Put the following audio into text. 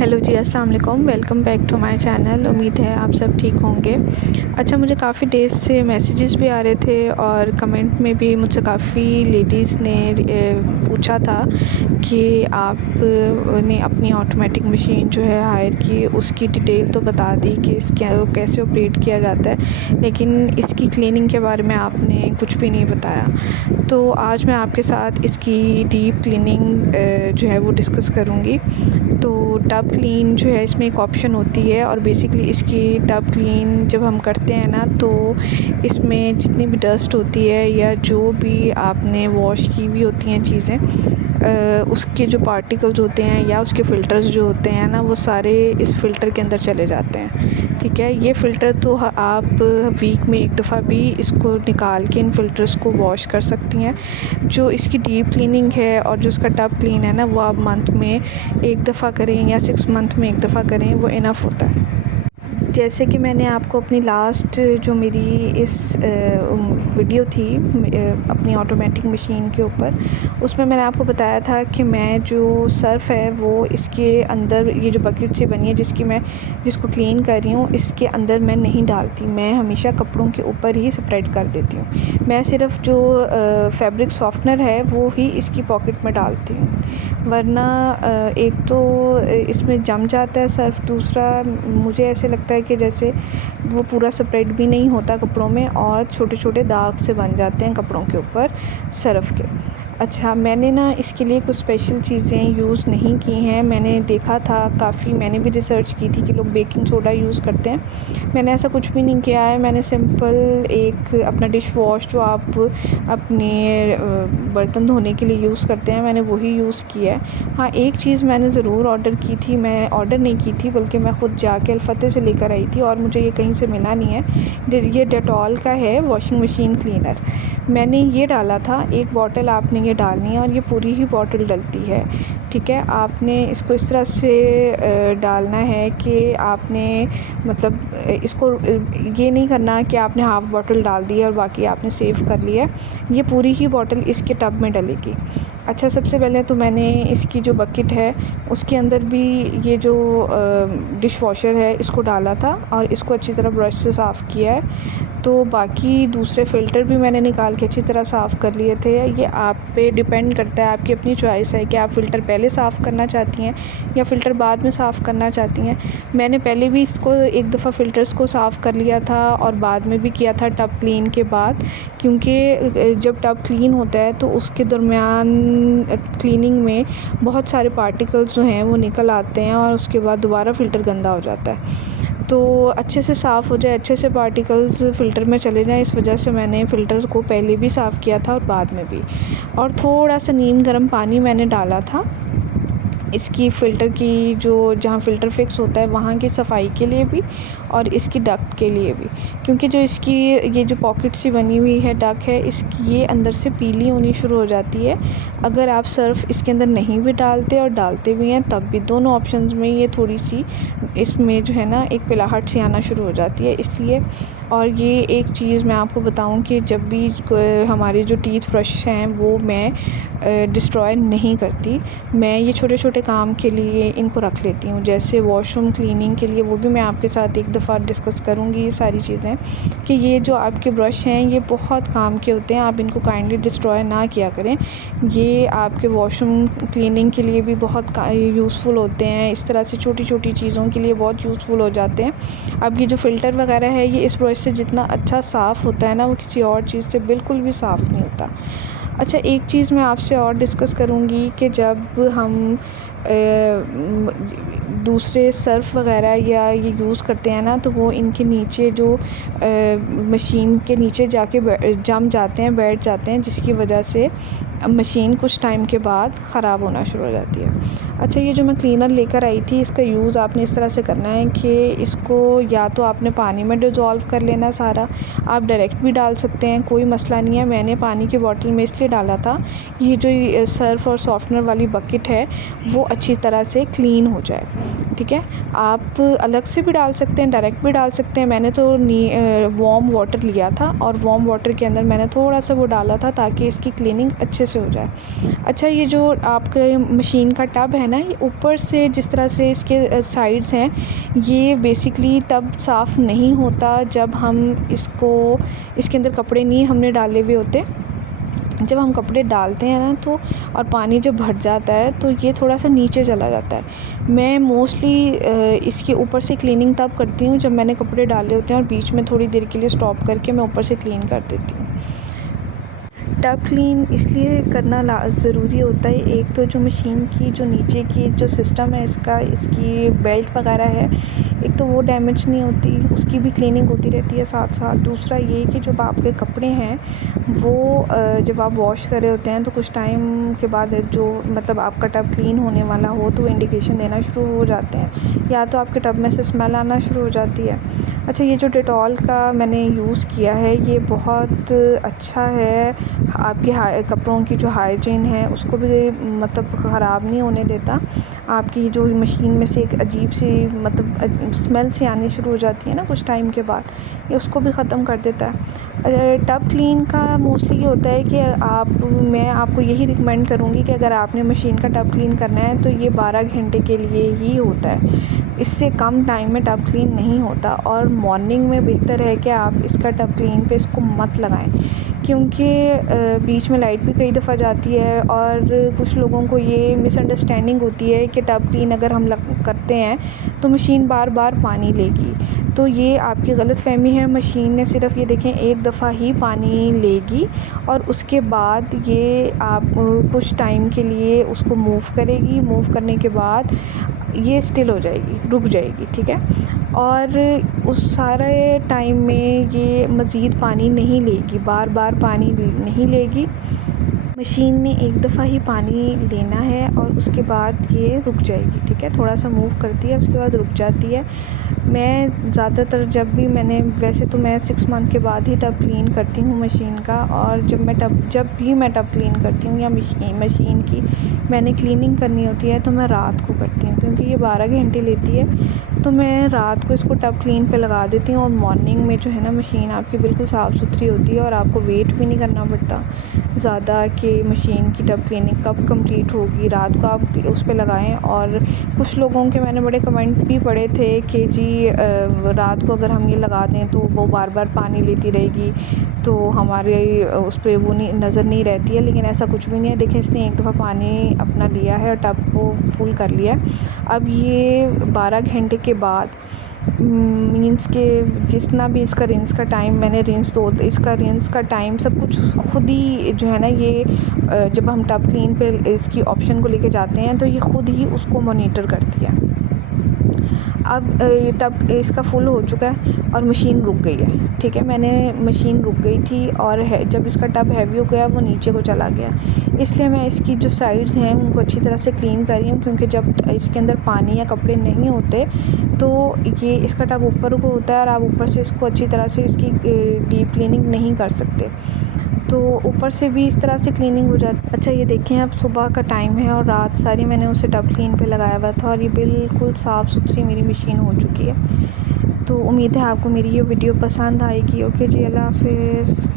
Hello ji, अस्सलाम वालेकुम। Welcome back to my channel. उम्मीद है आप सब ठीक होंगे। अच्छा, मुझे काफ़ी डेज़ से मैसेजेस भी आ रहे थे और कमेंट में भी मुझसे काफ़ी लेडीज़ ने पूछा था कि आपने अपनी ऑटोमेटिक मशीन जो है हायर की, उसकी डिटेल तो बता दी कि इसके कैसे ऑपरेट किया जाता है, लेकिन इसकी क्लीनिंग के बारे में आपने कुछ भी नहीं बताया। तो आज मैं आपके साथ इसकी डीप क्लीनिंग जो है वो डिस्कस करूँगी। तो टब क्लीन जो है, इसमें एक ऑप्शन होती है और बेसिकली इसकी टब क्लीन जब हम करते हैं ना, तो इसमें जितनी भी डस्ट होती है या जो भी आपने वॉश की हुई होती हैं चीज़ें, उसके जो पार्टिकल्स होते हैं या उसके फ़िल्टर्स जो होते हैं ना, वो सारे इस फ़िल्टर के अंदर चले जाते हैं। ठीक है, ये फ़िल्टर तो आप वीक में एक दफ़ा भी इसको निकाल के इन फ़िल्टर्स को वॉश कर सकती हैं। जो इसकी डीप क्लीनिंग है और जो इसका टब क्लीन है ना, वो आप मंथ में एक दफ़ा करें या 6 मंथ में एक दफ़ा करें, वो इनफ होता है। जैसे कि मैंने आपको अपनी लास्ट जो मेरी इस वीडियो थी अपनी ऑटोमेटिक मशीन के ऊपर, उसमें मैंने आपको बताया था कि मैं जो सर्फ़ है वो इसके अंदर, ये जो बकेट से बनी है जिसको क्लीन कर रही हूँ, इसके अंदर मैं नहीं डालती। मैं हमेशा कपड़ों के ऊपर ही स्प्रेड कर देती हूँ। मैं सिर्फ़ जो फैब्रिक सॉफ्टनर है वो ही इसकी पॉकेट में डालती हूँ, वरना एक तो इसमें जम जाता है सर्फ़, दूसरा मुझे ऐसे लगता है कि जैसे वो पूरा स्प्रेड भी नहीं होता कपड़ों में और छोटे-छोटे दाग से बन जाते हैं कपड़ों के ऊपर सर्फ़ के। अच्छा, मैंने ना इसके लिए कुछ स्पेशल चीज़ें यूज़ नहीं की हैं। मैंने देखा था काफ़ी, मैंने भी रिसर्च की थी कि लोग बेकिंग सोडा यूज़ करते हैं। मैंने ऐसा कुछ भी नहीं किया है। मैंने सिंपल एक अपना डिश वॉश जो आप अपने बर्तन धोने के लिए यूज़ करते हैं, मैंने वही यूज़ किया है। हाँ, एक चीज़ मैंने ज़रूर ऑर्डर की थी, मैं ऑर्डर नहीं की थी बल्कि मैं ख़ुद जाके अल-फतेह से लेकर आई थी और मुझे ये कहीं से मिला नहीं है। ये डेटॉल का है वॉशिंग मशीन क्लीनर। मैंने ये डाला था, एक बॉटल आपने ये डालनी है और ये पूरी ही बॉटल डलती है। ठीक है, आपने इसको इस तरह से डालना है कि आपने मतलब इसको ये नहीं करना कि आपने हाफ़ बॉटल डाल दी है और बाकी आपने सेव कर लिया है। ये पूरी ही बॉटल इसके टब में डलेगी। अच्छा, सबसे पहले तो मैंने इसकी जो बकेट है उसके अंदर भी ये जो डिश वॉशर है इसको डाला था और इसको अच्छी तरह ब्रश से साफ़ किया है। तो बाकी दूसरे फ़िल्टर भी मैंने निकाल के अच्छी तरह साफ़ कर लिए थे। ये आप पे डिपेंड करता है, आपकी अपनी चॉइस है कि आप फ़िल्टर पहले साफ़ करना चाहती हैं या फ़िल्टर बाद में साफ़ करना चाहती हैं। मैंने पहले भी इसको एक दफ़ा फ़िल्टर्स को साफ़ कर लिया था और बाद में भी किया था टब क्लीन के बाद, क्योंकि जब टब क्लीन होता है तो उसके दरमियान क्लीनिंग में बहुत सारे पार्टिकल्स जो हैं वो निकल आते हैं और उसके बाद दोबारा फ़िल्टर गंदा हो जाता है। तो अच्छे से साफ़ हो जाए, अच्छे से पार्टिकल्स फ़िल्टर में चले जाएँ, इस वजह से मैंने फ़िल्टर को पहले भी साफ़ किया था और बाद में भी। और थोड़ा-सा नीम गर्म पानी मैंने डाला था इसकी फ़िल्टर की, जो जहाँ फ़िल्टर फ़िक्स होता है वहाँ की सफाई के लिए भी और इसकी डक्ट के लिए भी, क्योंकि जो इसकी ये जो पॉकेट सी बनी हुई है, डक है इसकी, ये अंदर से पीली होनी शुरू हो जाती है अगर आप सर्फ़ इसके अंदर नहीं भी डालते और डालते भी हैं तब भी। दोनों ऑप्शंस में ये थोड़ी सी इसमें जो है ना एक पिलाहट सी आना शुरू हो जाती है, इसलिए। और ये एक चीज़ मैं आपको बताऊं कि जब भी हमारे जो टीथ ब्रश हैं वो मैं डिस्ट्रॉय नहीं करती। मैं ये छोटे-छोटे काम के लिए इनको रख लेती हूँ, जैसे वॉशरूम क्लीनिंग के लिए, वो भी मैं आपके साथ एक दफ़ा डिस्कस करूँगी ये सारी चीज़ें, कि ये जो आपके ब्रश हैं ये बहुत काम के होते हैं, आप इनको काइंडली डिस्ट्रॉय ना किया करें। ये आपके वॉशरूम क्लीनिंग के लिए भी बहुत यूज़फुल होते हैं, इस तरह से छोटी-छोटी चीज़ों के लिए बहुत यूज़फुल हो जाते हैं। अब ये जो फ़िल्टर वगैरह है, ये इस ब्रश से जितना अच्छा साफ़ होता है ना, वो किसी और चीज़ से बिल्कुल भी साफ़ नहीं होता। अच्छा, एक चीज़ मैं आपसे और डिस्कस करूँगी कि जब हम दूसरे सर्फ़ वगैरह या ये यूज़ करते हैं ना, तो वो इनके नीचे जो मशीन के नीचे जाके जम जाते हैं, बैठ जाते हैं, जिसकी वजह से मशीन कुछ टाइम के बाद ख़राब होना शुरू हो जाती है। अच्छा, ये जो मैं क्लीनर लेकर आई थी, इसका यूज़ आपने इस तरह से करना है कि इसको या तो आपने पानी में डिज़ोल्व कर लेना सारा, आप डायरेक्ट भी डाल सकते हैं, कोई मसला नहीं है। मैंने पानी की बॉटल में इसलिए डाला था, ये जो सर्फ और सॉफ्टनर वाली बकेट है वो अच्छी तरह से क्लीन हो जाए। ठीक है, आप अलग से भी डाल सकते हैं, डायरेक्ट भी डाल सकते हैं। मैंने तो वार्म वाटर लिया था और वार्म वाटर के अंदर मैंने थोड़ा सा वो डाला था ताकि इसकी क्लीनिंग अच्छे से हो जाए। अच्छा, ये जो आपके मशीन का टब है ना, ये ऊपर से जिस तरह से इसके साइड्स हैं, ये बेसिकली तब साफ़ नहीं होता जब हम इसके अंदर कपड़े नहीं हमने डाले हुए होते। जब हम कपड़े डालते हैं ना तो और पानी जब भर जाता है तो ये थोड़ा सा नीचे चला जाता है। मैं मोस्टली इसके ऊपर से क्लीनिंग तब करती हूँ जब मैंने कपड़े डाले होते हैं और बीच में थोड़ी देर के लिए स्टॉप करके मैं ऊपर से क्लीन कर देती हूँ। टब क्लीन इसलिए करना ज़रूरी होता है, एक तो जो मशीन की जो नीचे की जो सिस्टम है इसकी बेल्ट वगैरह है, एक तो वो डैमेज नहीं होती, उसकी भी क्लीनिंग होती रहती है साथ साथ। दूसरा ये कि जब आपके कपड़े हैं वो जब आप वॉश कर रहे होते हैं तो कुछ टाइम के बाद जो मतलब आपका टब क्लीन होने वाला हो तो वो इंडिकेशन देना शुरू हो जाते हैं, या तो आपके टब में से स्मेल आना शुरू हो जाती है। अच्छा, ये जो डेटॉल का मैंने यूज़ किया है ये बहुत अच्छा है, आपके कपड़ों की जो हाइजीन है उसको भी मतलब ख़राब नहीं होने देता। आपकी जो मशीन में से एक अजीब सी मतलब स्मेल सी आनी शुरू हो जाती है ना कुछ टाइम के बाद, ये उसको भी ख़त्म कर देता है। टब क्लीन का मोस्टली ये होता है कि मैं आपको यही रिकमेंड करूँगी कि अगर आपने मशीन का टब क्लीन करना है तो ये 12 घंटे के लिए ही होता है, इससे कम टाइम में टब क्लीन नहीं होता। और मॉर्निंग में बेहतर है कि आप इसका टब क्लीन पे इसको मत लगाएं, क्योंकि बीच में लाइट भी कई दफ़ा जाती है और कुछ लोगों को ये मिसअंडरस्टैंडिंग होती है कि टब क्लीन अगर हम करते हैं तो मशीन बार बार पानी लेगी, तो ये आपकी गलतफ़हमी है। मशीन ने सिर्फ़ ये देखें एक दफ़ा ही पानी लेगी और उसके बाद ये आप कुछ टाइम के लिए उसको मूव करेगी, मूव करने के बाद ये स्टिल हो जाएगी, रुक जाएगी। ठीक है, और उस सारे टाइम में ये मज़ीद पानी नहीं लेगी, बार बार पानी नहीं लेगी। मशीन ने एक दफ़ा ही पानी लेना है और उसके बाद ये रुक जाएगी। ठीक है, थोड़ा सा मूव करती है उसके बाद रुक जाती है। मैं ज़्यादातर वैसे तो मैं 6 मंथ के बाद ही टब क्लीन करती हूँ मशीन का, और जब भी मैं टब क्लीन करती हूँ या मशीन की मैंने क्लीनिंग करनी होती है तो मैं रात को करती हूँ, क्योंकि ये 12 घंटे लेती है। तो मैं रात को इसको टब क्लीन पे लगा देती हूँ और मॉर्निंग में जो है ना मशीन आपकी बिल्कुल साफ़ सुथरी होती है और आपको वेट भी नहीं करना पड़ता ज़्यादा कि मशीन की टब क्लीनिंग कब कंप्लीट होगी। रात को आप उस पे लगाएं। और कुछ लोगों के मैंने बड़े कमेंट भी पढ़े थे कि जी रात को अगर हम ये लगा दें तो वो बार बार पानी लेती रहेगी तो हमारे उस पर वो नहीं नज़र नहीं रहती है, लेकिन ऐसा कुछ भी नहीं है। देखिए, इसने एक दफ़ा पानी अपना लिया है और टब को फुल कर लिया है। अब ये 12 घंटे के बाद मीन्स के जितना भी इसका रिंस का टाइम मैंने इसका रिंस का टाइम सब कुछ खुद ही जो है ना ये जब हम टब क्लीन पे इसकी ऑप्शन को लेके जाते हैं तो ये ख़ुद ही उसको मॉनिटर करती है। अब ये टब इसका फुल हो चुका है और मशीन रुक गई है। ठीक है, मैंने मशीन रुक गई थी और जब इसका टब हैवी हो गया वो नीचे को चला गया, इसलिए मैं इसकी जो साइड्स हैं उनको अच्छी तरह से क्लीन कर रही हूँ, क्योंकि जब इसके अंदर पानी या कपड़े नहीं होते तो ये इसका टब ऊपर को होता है और आप ऊपर से इसको अच्छी तरह से इसकी डीप क्लीनिंग नहीं कर सकते, तो ऊपर से भी इस तरह से क्लीनिंग हो जाती है। अच्छा, ये देखें, अब सुबह का टाइम है और रात सारी मैंने उसे टब क्लीन पे लगाया हुआ था और ये बिल्कुल साफ़ सुथरी मेरी मशीन हो चुकी है। तो उम्मीद है आपको मेरी ये वीडियो पसंद आएगी। ओके जी, अल्लाह हाफ़िज़।